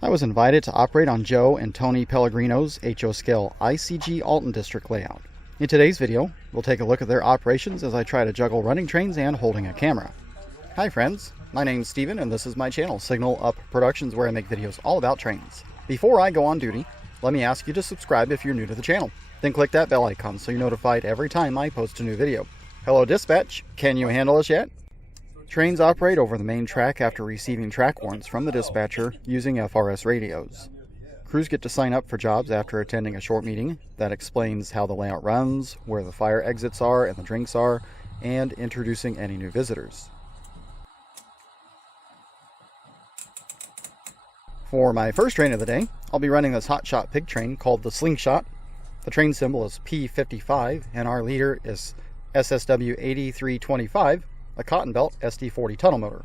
I was invited to operate on Joe and Tony Pellegrino's HO scale ICG Alton district layout. In today's video, we'll take a look at their operations as I try to juggle running trains and holding a camera. Hi friends, my name's Steven and this is my channel, Signal Up Productions, where I make videos all about trains. Before I go on duty, let me ask you to subscribe if you're new to the channel. Then click that bell icon so you're notified every time I post a new video. Hello dispatch, can you handle us yet? Trains operate over the main track after receiving track warrants from the dispatcher using FRS radios. Crews get to sign up for jobs after attending a short meeting that explains how the layout runs, where the fire exits are and the drinks are, and introducing any new visitors. For my first train of the day, I'll be running this hotshot pig train called the Slingshot. The train symbol is P55 and our leader is SSW 8325, a cotton belt SD40 tunnel motor.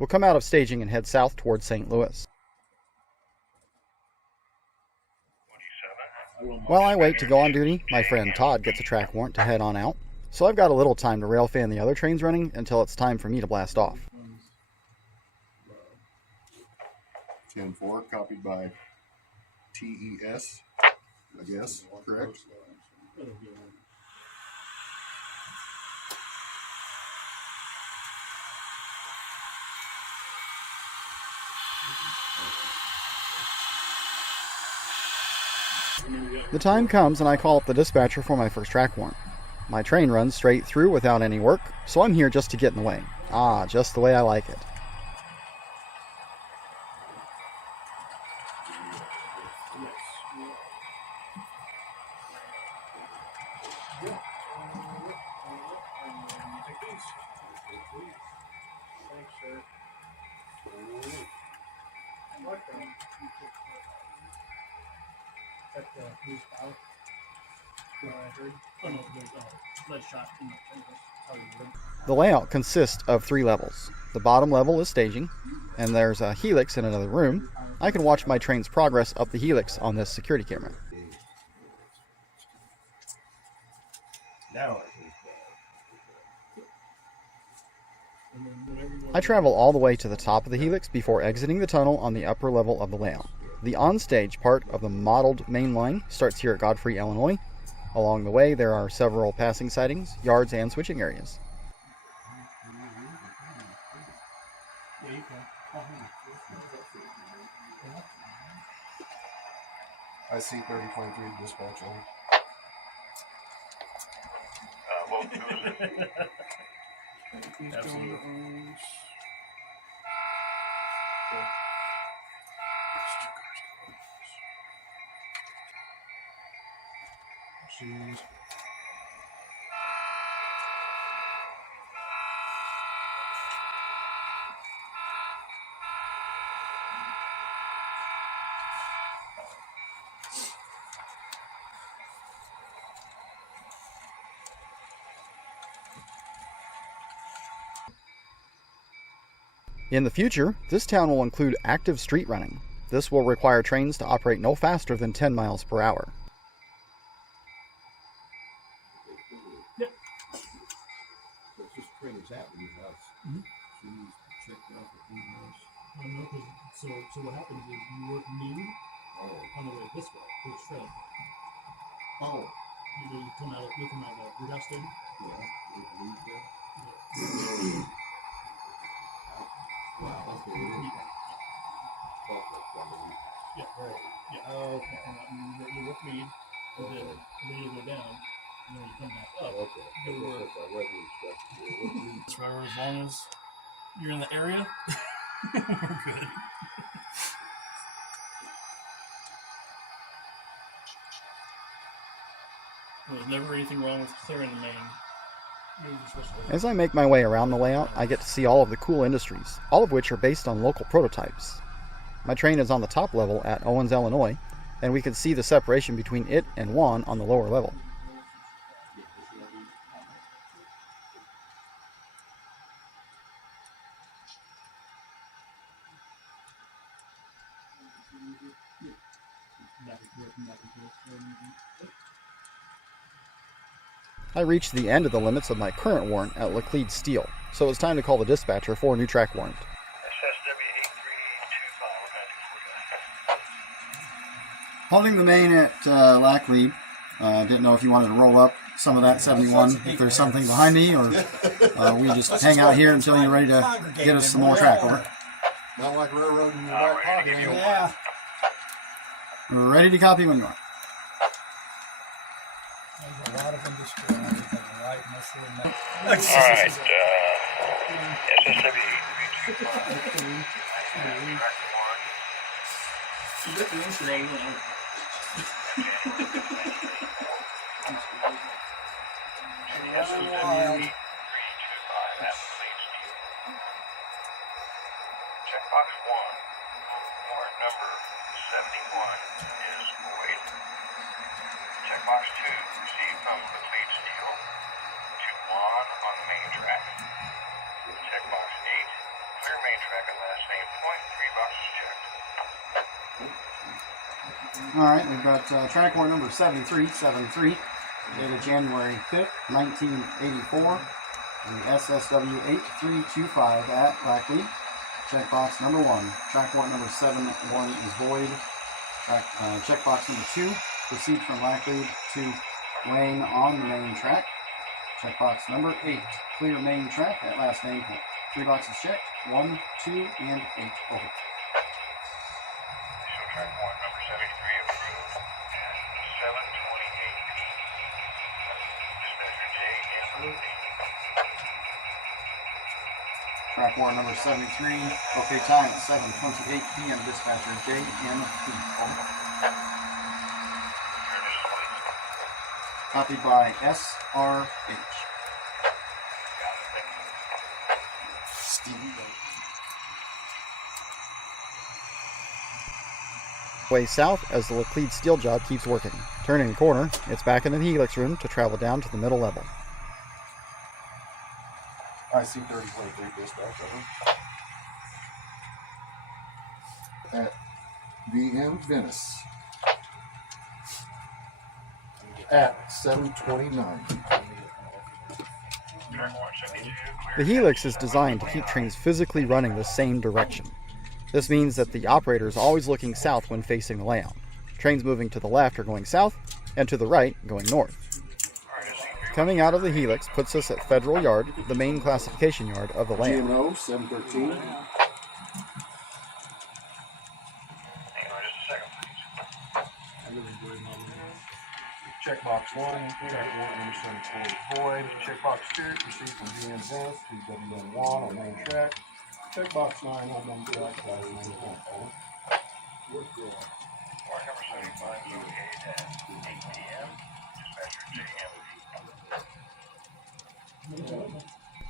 We'll come out of staging and head south towards St. Louis. While I wait to go on duty, my friend Todd gets a track warrant to head on out, so I've got a little time to rail fan the other trains running until it's time for me to blast off. 10-4, copied by TES, I guess, correct? The time comes and I call up the dispatcher for my first track warrant. My train runs straight through without any work, so I'm here just to get in the way. Ah, just the way I like it. The layout consists of 3 levels. The bottom level is staging, and there's a helix in another room. I can watch my train's progress up the helix on this security camera. I travel all the way to the top of the helix before exiting the tunnel on the upper level of the layout. The on-stage part of the modeled main line starts here at Godfrey, Illinois. Along the way, there are several passing sidings, yards, and switching areas. I see 3023 dispatch on. Absolutely. Jeez. In the future, this town will include active street running. This will require trains to operate no faster than 10 miles per hour. Yep. That's just trainers out in your house. She's checked out for 8 months. So what happens is you work noon on the way this way, towards train. Oh. You come out of your house station. Yeah. Wow, that's what it is. Yeah, right. Yeah. Oh, okay. You work mead, and then you go down, and then you come back up. Okay. Go to work. That's Forever, as long as you're in the area, we're good. There's never anything wrong with clearing the main. As I make my way around the layout, I get to see all of the cool industries, all of which are based on local prototypes. My train is on the top level at Owens, Illinois, and we can see the separation between it and Juan on the lower level. I reached the end of the limits of my current warrant at Laclede Steel, so it was time to call the dispatcher for a new track warrant. SSW 8325, Holding the main at lack lead. Didn't know if you wanted to roll up some of that 71, if there's something behind me, or we just hang out here until you're ready to get us some more track. Over. Not like railroading in your back pocket. Yeah. We're ready to copy when you are. There's a lot of them destroying everything, right? Most of them. Alright, SSW. Checkbox 1, warrant number 71 is void. Checkbox 2, received from the lead steel to Juan on the main track. Checkbox 8, clear main track at last name point, 3 boxes checked. Alright, we've got track warrant number 7373, dated January 5th, 1984. The SSW 8325 at Blackley. Checkbox number 1. Track warrant number 71 is void. Checkbox number 2. Received from Blackley to Wayne on the main track. Checkbox number 8. Clear main track at last name point. 3 boxes checked. 1, 2, and 8. Over. So track warrant number 73 approved at 7:28 p.m. Dispatcher J and P. Track warrant number 73. Okay, time at 7:28 p.m. Dispatcher JMP. Over. Copied by SRH. Way south as the Laclede steel job keeps working. Turning the corner, it's back into the helix room to travel down to the middle level. IC 3023 dispatch, over. At VM Venice. At 7:29. The helix is designed to keep trains physically running the same direction. This means that the operator is always looking south when facing the layout. Trains moving to the left are going south, and to the right going north. Coming out of the helix puts us at Federal Yard, the main classification yard of the layout. GMO 713. Hang on just a second, please. Checkbox 1, track warrant number 74 is void. Checkbox 2, received from VM Venice to WN1 on main track. Checkbox 9 on main track, last name point. Warrant number 75 is located at 8 p.m. Dispatcher J and P.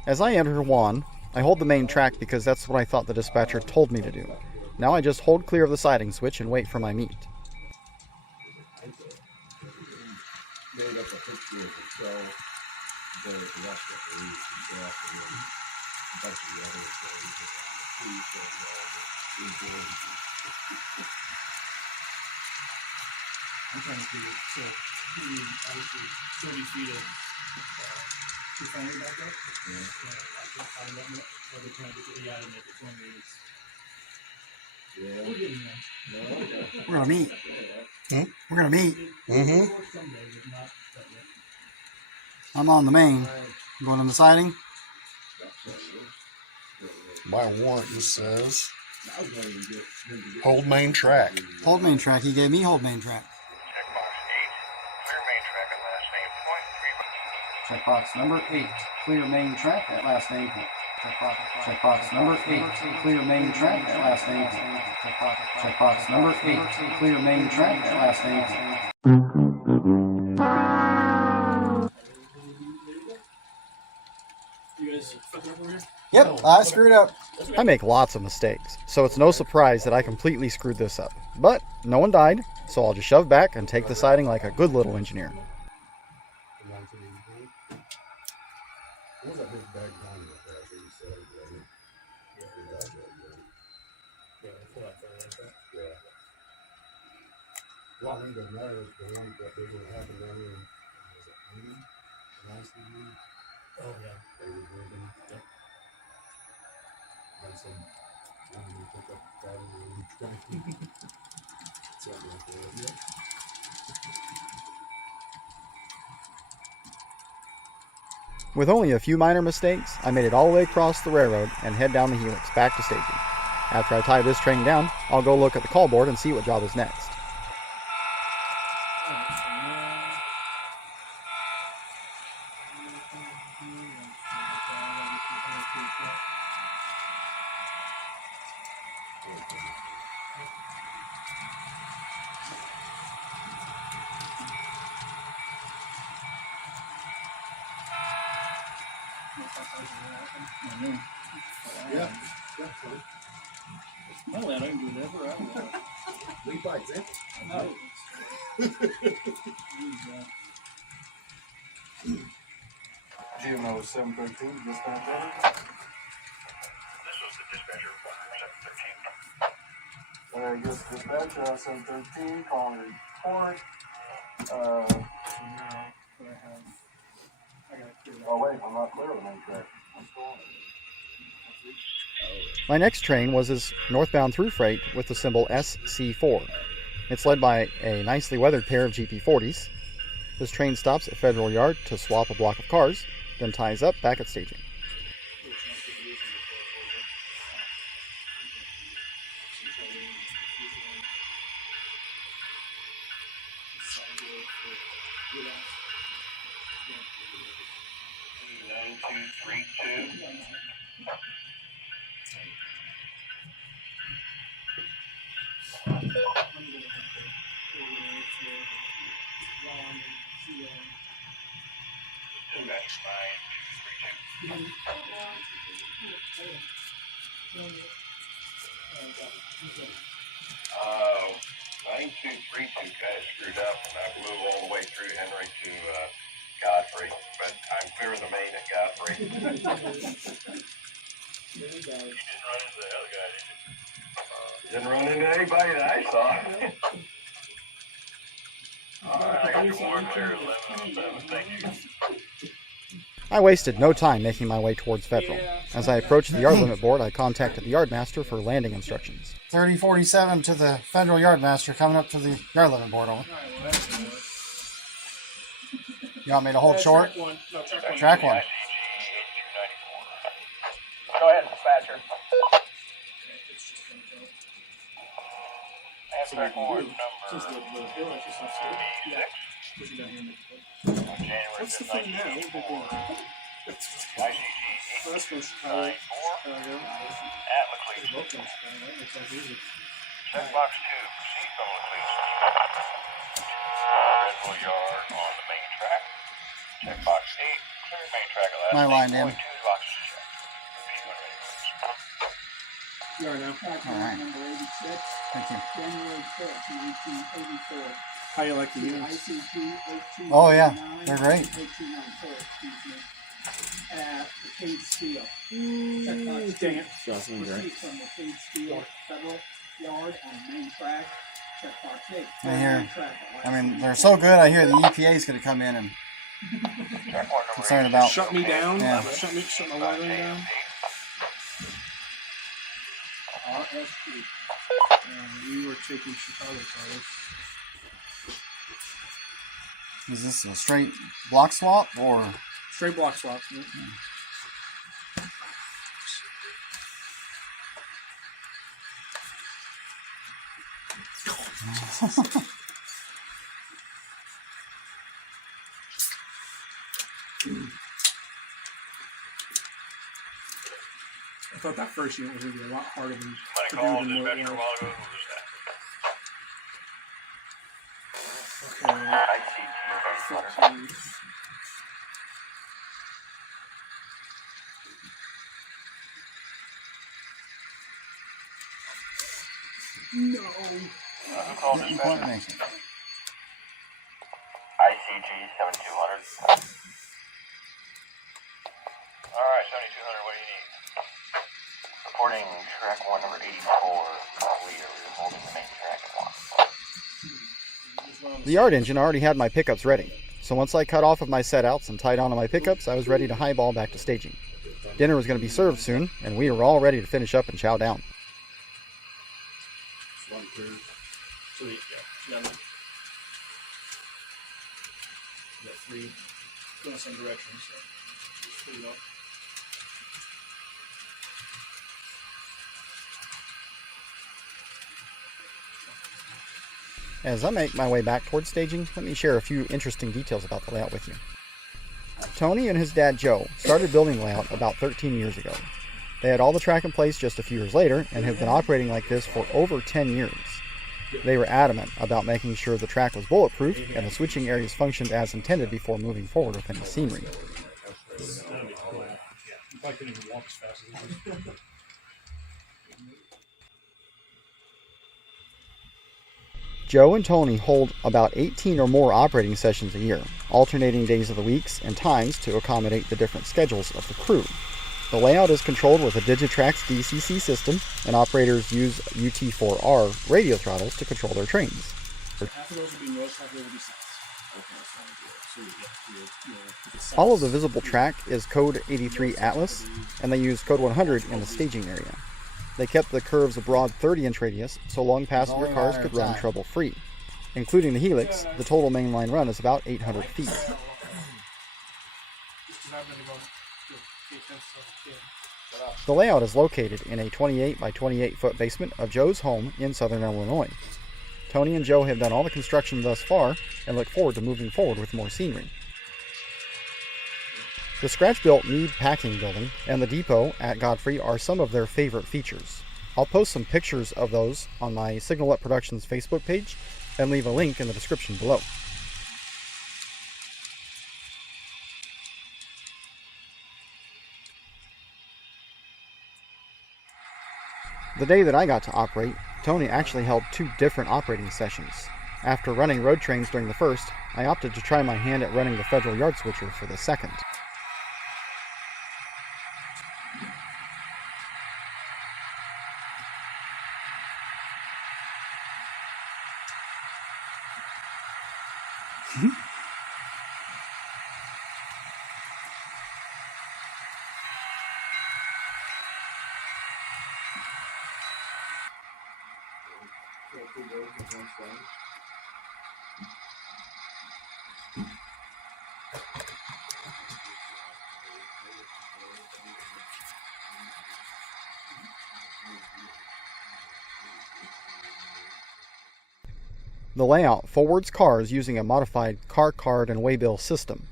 As I enter Juan, I hold the main track because that's what I thought the dispatcher told me to do. Now I just hold clear of the siding switch and wait for my meet. Made up a picture of itself, the rest of the reason, and then a bunch of the other I'm trying to figure it. So, obviously, 70 feet of refinery back up. Yeah. I can't find that much. Every time I get to the out and make it 20 minutes. Yeah. We're getting there. We're gonna meet. We're gonna meet. Someday, but not that yet. I'm on the main. Going on the siding. My warrant just says hold main track. Hold main track. He gave me hold main track. Checkbox 8, clear main track at last name point, 3 boxes. Checkbox number 8. Clear main track at last name point. Checkbox number 8. Clear main track at last name point. Checkbox number 8. Clear main track at last name point. You guys fuck up over here? Yep, I screwed up. I make lots of mistakes, so it's no surprise that I completely screwed this up. But no one died, so I'll just shove back and take the siding like a good little engineer. What was that big bag behind you up there? I think you said it, Yeah, pull out there like that. yeah. Well, I think the matter is the one that big one happened down here. Was it ICG? Oh, yeah. They were moving. Yep. Had some With only a few minor mistakes, I made it all the way across the railroad and head down the helix back to staging. After I tie this train down, I'll go look at the call board and see what job is next. Yeah. No, I don't do whatever I want. Lead by example. No. GMO 713, dispatch over. This was the dispatcher report for 713. Yes, dispatch 713, calling report. Oh wait, I'm not clear on the main track. I'm still on it. My next train was his northbound through freight with the symbol SC4. It's led by a nicely weathered pair of GP40s. This train stops at Federal Yard to swap a block of cars, then ties up back at staging. Uh, 9232 kind of screwed up, and I blew all the way through Henry to Godfrey, but I'm clear of the main at Godfrey. You didn't run into the other guy, did you? Didn't run into anybody that I saw. Alright, I got your warrant clear at 11:07. Thank you. I wasted no time making my way towards Federal. As I approached the yard limit board, I contacted the Yardmaster for landing instructions. 3047 to the Federal Yardmaster, coming up to the yard limit board. Over. You want me to hold short? Track one. No, track one. Track one. ICG 8294. Go ahead, dispatcher. And track one, Since the number bill actually stops here. Yeah. 86. Push it down here and make it On January What's the thing now? What are they doing? ICG Oh, that's going to Chicago. 84 Chicago. at They're Laclede. both going to Chicago. That makes life easy. Checkbox 2, proceed from Laclede to Federal Yard on the main track. Checkbox 8, clear main track at last. My line, Dan. 8.2 boxes checked. Repeat when ready, please. You are now. All right. Number 86, Thank you. January 5th, 1884. How you like the units? ICG 8299. Oh, yeah. They're great. 8294, excuse me. At the Cade Steel. Checkbox Dang it. Receipt from the Cade Steel Federal Yard on main track. Checkbox 8. I hear- Main track at I mean, last they're so good, I hear the EPA is going to come in and Track 1, number concerned 8. about... Shut me down. Yeah. Shut my wiring down. RSP. We were taking Chicago cars. Is this a straight block swap or... Straight block swaps. Yeah. I thought that first unit was going to be a lot harder than to do Somebody called than what dispatcher it a was. while ago. Who was that? Okay. ICG 34. 15. No. Who called dispatcher? Coordination. ICG 7200. Alright, 7200, what do you need? Reporting track 1, number 84. We are holding the main track at 1. The yard engine already had my pickups ready, so once I cut off of my setouts and tied onto my pickups, I was ready to highball back to staging. Dinner was going to be served soon, and we were all ready to finish up and chow down. Sweet, yeah. So now we got 3 going in the same direction, so just put it up. As I make my way back towards staging, let me share a few interesting details about the layout with you. Tony and his dad Joe started building the layout about 13 years ago. They had all the track in place just a few years later and have been operating like this for over 10 years. They were adamant about making sure the track was bulletproof and the switching areas functioned as intended before moving forward with any scenery. That'd be cool. Yeah. You probably couldn't even walk as fast as this. Joe and Tony hold about 18 or more operating sessions a year, alternating days of the weeks and times to accommodate the different schedules of the crew. The layout is controlled with a Digitrax DCC system, and operators use UT4R radio throttles to control their trains. Half of those will be north, half of those will be south. Okay, so All of the visible track is Code 83 Atlas, and they use Code 100 in the staging area. They kept the curves a broad 30-inch radius so long passenger cars could run trouble-free. Including the helix, the total mainline run is about 800 feet. The layout is located in a 28 by 28 foot basement of Joe's home in southern Illinois. Tony and Joe have done all the construction thus far and look forward to moving forward with more scenery. The scratch-built Mead packing building and the depot at Godfrey are some of their favorite features. I'll post some pictures of those on my Signal Up Productions Facebook page and leave a link in the description below. The day that I got to operate, Tony actually held 2 different operating sessions. After running road trains during the first, I opted to try my hand at running the Federal Yard switcher for the second. The layout forwards cars using a modified car card and waybill system.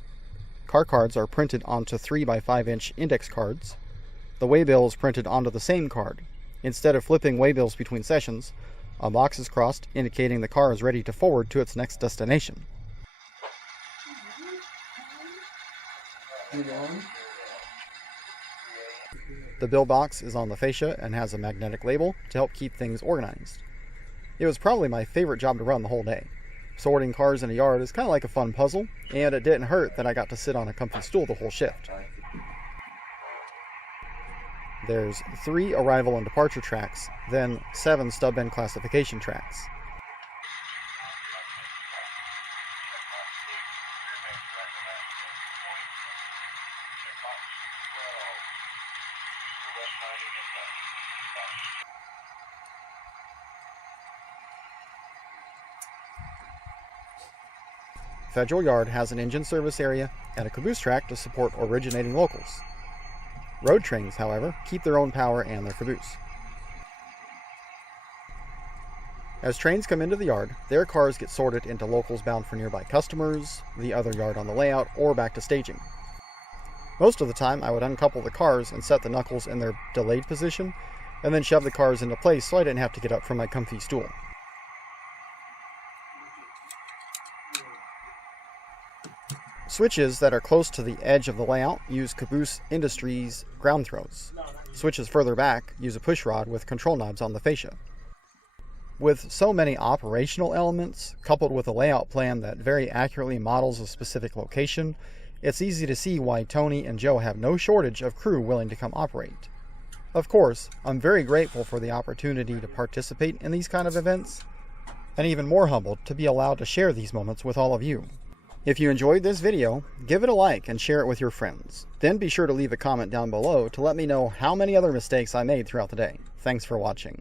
Car cards are printed onto 3 by 5 inch index cards. The waybill is printed onto the same card. Instead of flipping waybills between sessions, a box is crossed indicating the car is ready to forward to its next destination. The bill box is on the fascia and has a magnetic label to help keep things organized. It was probably my favorite job to run the whole day. Sorting cars in a yard is kind of like a fun puzzle, and it didn't hurt that I got to sit on a comfy stool the whole shift. There's 3 arrival and departure tracks, then 7 stub end classification tracks. Federal Yard has an engine service area and a caboose track to support originating locals. Road trains, however, keep their own power and their caboose. As trains come into the yard, their cars get sorted into locals bound for nearby customers, the other yard on the layout, or back to staging. Most of the time, I would uncouple the cars and set the knuckles in their delayed position, and then shove the cars into place so I didn't have to get up from my comfy stool. Switches that are close to the edge of the layout use Caboose Industries ground throws. Switches further back use a push rod with control knobs on the fascia. With so many operational elements, coupled with a layout plan that very accurately models a specific location, it's easy to see why Tony and Joe have no shortage of crew willing to come operate. Of course, I'm very grateful for the opportunity to participate in these kind of events, and even more humbled to be allowed to share these moments with all of you. If you enjoyed this video, give it a like and share it with your friends. Then be sure to leave a comment down below to let me know how many other mistakes I made throughout the day. Thanks for watching.